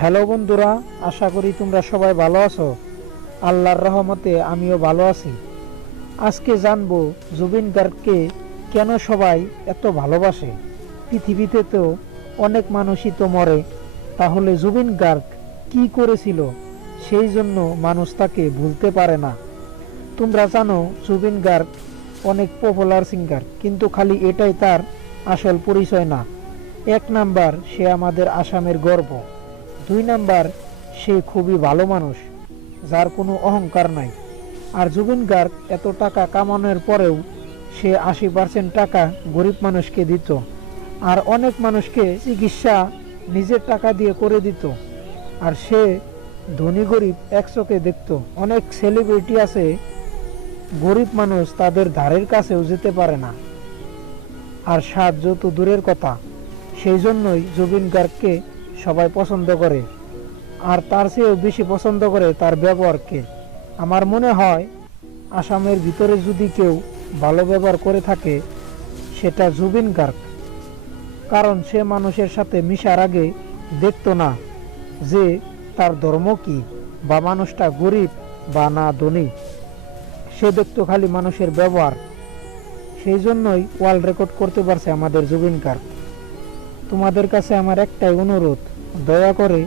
Hello বন্ধুরা, আশা করি তোমরা সবাই ভালো আছো। আল্লাহর রহমতে আমিও ভালো আছি। আজকে জানব জুবিন গার্গকে কেন সবাই এত ভালোবাসে? পৃথিবীতে তো অনেক মানুষই তো মরে। তাহলে জুবিন গার্গ কি করেছিল? সেই জন্য মানুষ তাকে ভুলতে পারে না। তোমরা জানো জুবিন গার্গ অনেক পপুলার সিঙ্গার কিন্তু খালি এটাই তার আসল পরিচয় না। এক নাম্বার, সে আমাদের আসামের গর্ব। দুই নাম্বার, সে খুবই ভালো মানুষ, যার কোনো অহংকার নাই। আর জুবিন গার্গ এত টাকা কামানোর পরেও সে আশি পার্সেন্ট টাকা গরিব মানুষকে দিত, আর অনেক মানুষকে চিকিৎসা নিজের টাকা দিয়ে করে দিত। আর সে ধনী গরিব একচোখে দেখত, অনেক সেলিব্রিটি আছে, গরিব মানুষ তাদের ধারের কাছেও যেতে পারে না। আর সাহায্য তো দূরের কথা, সেই জন্যই জুবিন গার্গকে সবাই পছন্দ করে। আর তার চেয়েও বেশি পছন্দ করে তার ব্যবহারকে। আমার মনে হয়, আসামের ভিতরে যদি কেউ ভালো ব্যবহার করে থাকে, সেটা জুবিন গার্গ। কারণ সে মানুষের সাথে মিশার আগে দেখতো না যে তার ধর্ম কি, বা মানুষটা গরিব বা না ধনী। সে দেখতো খালি মানুষের ব্যবহার। সেই জন্যই ওয়ার্ল্ড রেকর্ড করতে পারছে আমাদের জুবিন গার্গ। তোমাদের কাছে আমার একটাই অনুরোধ দয়া করে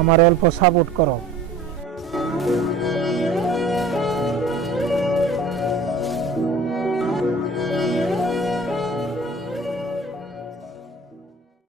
আমার অল্প সাপোর্ট করো।